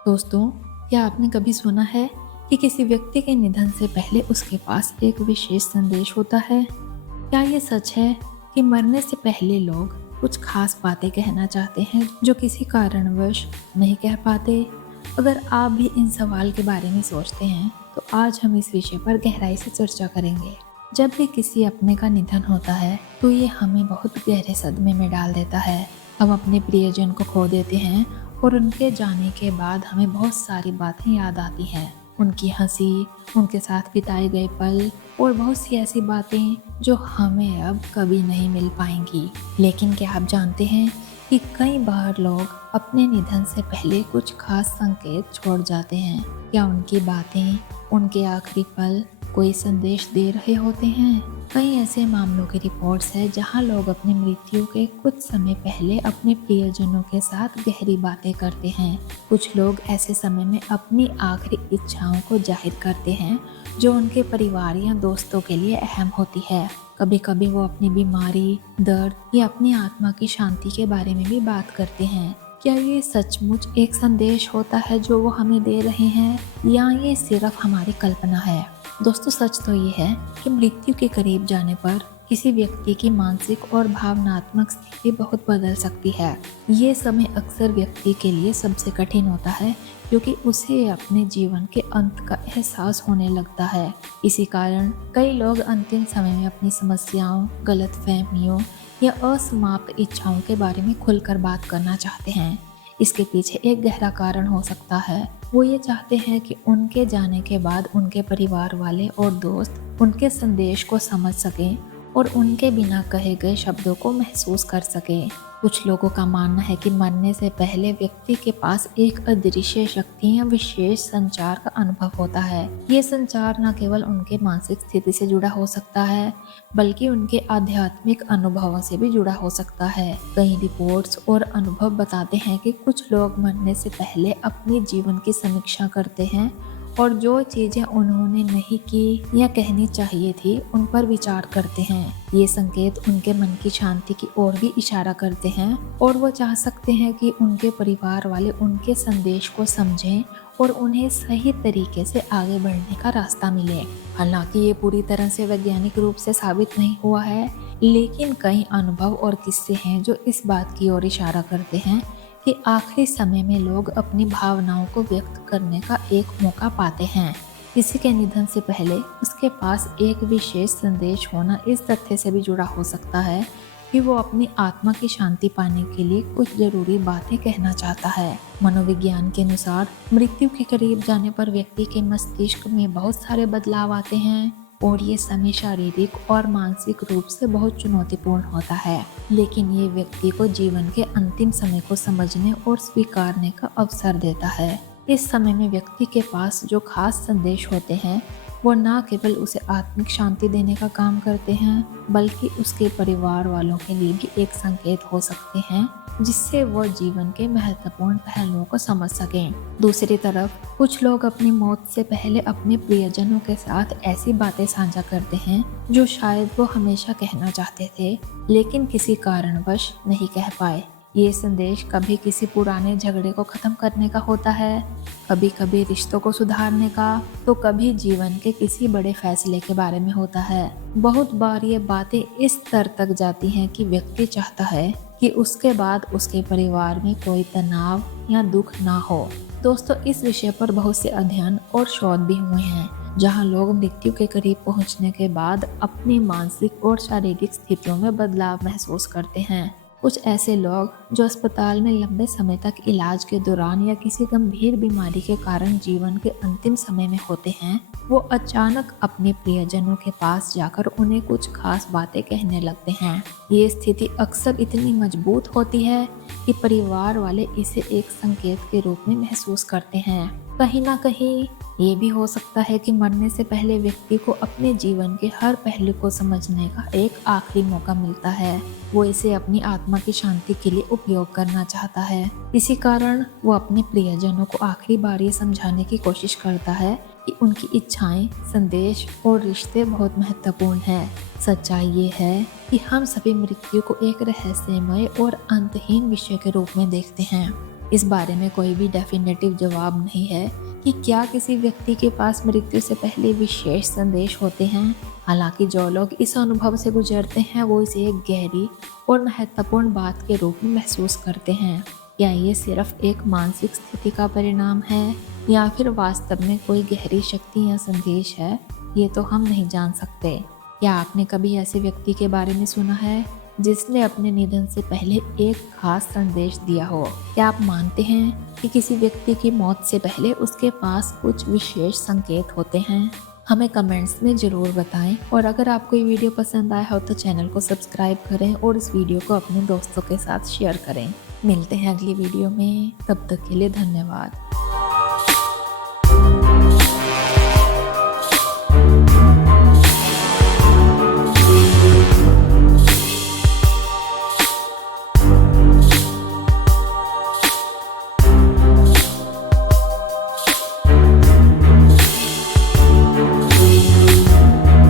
दोस्तों, क्या आपने कभी सुना है कि किसी व्यक्ति के निधन से पहले उसके पास एक विशेष संदेश होता है? क्या ये सच है कि मरने से पहले लोग कुछ खास बातें कहना चाहते हैं जो किसी कारणवश नहीं कह पाते? अगर आप भी इन सवाल के बारे में सोचते हैं, तो आज हम इस विषय पर गहराई से चर्चा करेंगे। जब भी किसी अपने का निधन होता है, तो ये हमें बहुत गहरे सदमे में डाल देता है। हम अपने प्रियजन को खो देते हैं और उनके जाने के बाद हमें बहुत सारी बातें याद आती हैं। उनकी हंसी, उनके साथ बिताए गए पल और बहुत सी ऐसी बातें जो हमें अब कभी नहीं मिल पाएंगी। लेकिन क्या आप जानते हैं कि कई बार लोग अपने निधन से पहले कुछ खास संकेत छोड़ जाते हैं? क्या उनकी बातें, उनके आखिरी पल कोई संदेश दे रहे होते हैं? कई ऐसे मामलों की रिपोर्ट्स है जहां लोग अपनी मृत्यु के कुछ समय पहले अपने प्रियजनों के साथ गहरी बातें करते हैं। कुछ लोग ऐसे समय में अपनी आखिरी इच्छाओं को जाहिर करते हैं जो उनके परिवार या दोस्तों के लिए अहम होती है। कभी कभी वो अपनी बीमारी, दर्द या अपनी आत्मा की शांति के बारे में भी बात करते हैं। क्या ये सचमुच एक संदेश होता है जो वो हमें दे रहे हैं, या ये सिर्फ हमारी कल्पना है? दोस्तों, सच तो ये है कि मृत्यु के करीब जाने पर किसी व्यक्ति की मानसिक और भावनात्मक स्थिति बहुत बदल सकती है। ये समय अक्सर व्यक्ति के लिए सबसे कठिन होता है, क्योंकि उसे अपने जीवन के अंत का एहसास होने लगता है। इसी कारण कई लोग अंतिम समय में अपनी समस्याओं, गलतफहमियों या असमाप्त इच्छाओं के बारे में खुलकर बात करना चाहते हैं। इसके पीछे एक गहरा कारण हो सकता है। वो ये चाहते हैं कि उनके जाने के बाद उनके परिवार वाले और दोस्त उनके संदेश को समझ सकें और उनके बिना कहे गए शब्दों को महसूस कर सकें। कुछ लोगों का मानना है कि मरने से पहले व्यक्ति के पास एक अदृश्य शक्ति या विशेष संचार का अनुभव होता है। ये संचार न केवल उनके मानसिक स्थिति से जुड़ा हो सकता है, बल्कि उनके आध्यात्मिक अनुभवों से भी जुड़ा हो सकता है। कई रिपोर्ट्स और अनुभव बताते हैं कि कुछ लोग मरने से पहले अपने जीवन की समीक्षा करते हैं और जो चीजें उन्होंने नहीं की या कहनी चाहिए थी, उन पर विचार करते हैं। ये संकेत उनके मन की शांति की ओर भी इशारा करते हैं और वो चाह सकते हैं कि उनके परिवार वाले उनके संदेश को समझें और उन्हें सही तरीके से आगे बढ़ने का रास्ता मिले। हालांकि ये पूरी तरह से वैज्ञानिक रूप से साबित नहीं हुआ है, लेकिन कई अनुभव और किस्से हैं जो इस बात की ओर इशारा करते हैं कि आखिरी समय में लोग अपनी भावनाओं को व्यक्त करने का एक मौका पाते हैं। किसी के निधन से पहले उसके पास एक विशेष संदेश होना इस तथ्य से भी जुड़ा हो सकता है कि वो अपनी आत्मा की शांति पाने के लिए कुछ जरूरी बातें कहना चाहता है। मनोविज्ञान के अनुसार मृत्यु के करीब जाने पर व्यक्ति के मस्तिष्क में बहुत सारे बदलाव आते हैं और ये समय शारीरिक और मानसिक रूप से बहुत चुनौतीपूर्ण होता है, लेकिन ये व्यक्ति को जीवन के अंतिम समय को समझने और स्वीकारने का अवसर देता है। इस समय में व्यक्ति के पास जो खास संदेश होते हैं, वो न केवल उसे आत्मिक शांति देने का काम करते हैं, बल्कि उसके परिवार वालों के लिए भी एक संकेत हो सकते हैं जिससे वो जीवन के महत्वपूर्ण पहलुओं को समझ सकें। दूसरी तरफ कुछ लोग अपनी मौत से पहले अपने प्रियजनों के साथ ऐसी बातें साझा करते हैं जो शायद वो हमेशा कहना चाहते थे, लेकिन किसी कारणवश नहीं कह पाए। ये संदेश कभी किसी पुराने झगड़े को खत्म करने का होता है, कभी कभी रिश्तों को सुधारने का, तो कभी जीवन के किसी बड़े फैसले के बारे में होता है। बहुत बार ये बातें इस स्तर तक जाती हैं कि व्यक्ति चाहता है कि उसके बाद उसके परिवार में कोई तनाव या दुख ना हो। दोस्तों, इस विषय पर बहुत से अध्ययन और शोध भी हुए हैं, जहां लोग मृत्यु के करीब पहुंचने के बाद अपनी मानसिक और शारीरिक स्थितियों में बदलाव महसूस करते हैं। कुछ ऐसे लोग जो अस्पताल में लंबे समय तक इलाज के दौरान या किसी गंभीर बीमारी के कारण जीवन के अंतिम समय में होते हैं, वो अचानक अपने प्रियजनों के पास जाकर उन्हें कुछ खास बातें कहने लगते हैं। ये स्थिति अक्सर इतनी मजबूत होती है कि परिवार वाले इसे एक संकेत के रूप में महसूस करते हैं। कहीं ना कहीं ये भी हो सकता है कि मरने से पहले व्यक्ति को अपने जीवन के हर पहलू को समझने का एक आखिरी मौका मिलता है। वो इसे अपनी आत्मा की शांति के लिए उपयोग करना चाहता है। इसी कारण वो अपने प्रियजनों को आखिरी बार ये समझाने की कोशिश करता है कि उनकी इच्छाएं, संदेश और रिश्ते बहुत महत्वपूर्ण हैं। सच्चाई ये है कि हम सभी मृत्यु को एक रहस्यमय और अंतहीन विषय के रूप में देखते हैं, इस बारे में कोई भी डेफिनेटिव जवाब नहीं है कि क्या किसी व्यक्ति के पास मृत्यु से पहले विशेष संदेश होते हैं। हालांकि जो लोग इस अनुभव से गुजरते हैं वो इसे एक गहरी और महत्वपूर्ण बात के रूप में महसूस करते हैं। क्या ये सिर्फ एक मानसिक स्थिति का परिणाम है या फिर वास्तव में कोई गहरी शक्ति या संदेश है, ये तो हम नहीं जान सकते। क्या आपने कभी ऐसे व्यक्ति के बारे में सुना है जिसने अपने निधन से पहले एक खास संदेश दिया हो? क्या आप मानते हैं कि किसी व्यक्ति की मौत से पहले उसके पास कुछ विशेष संकेत होते हैं? हमें कमेंट्स में ज़रूर बताएं और अगर आपको ये वीडियो पसंद आया हो तो चैनल को सब्सक्राइब करें और इस वीडियो को अपने दोस्तों के साथ शेयर करें। मिलते हैं अगली वीडियो में, तब तक के लिए धन्यवाद।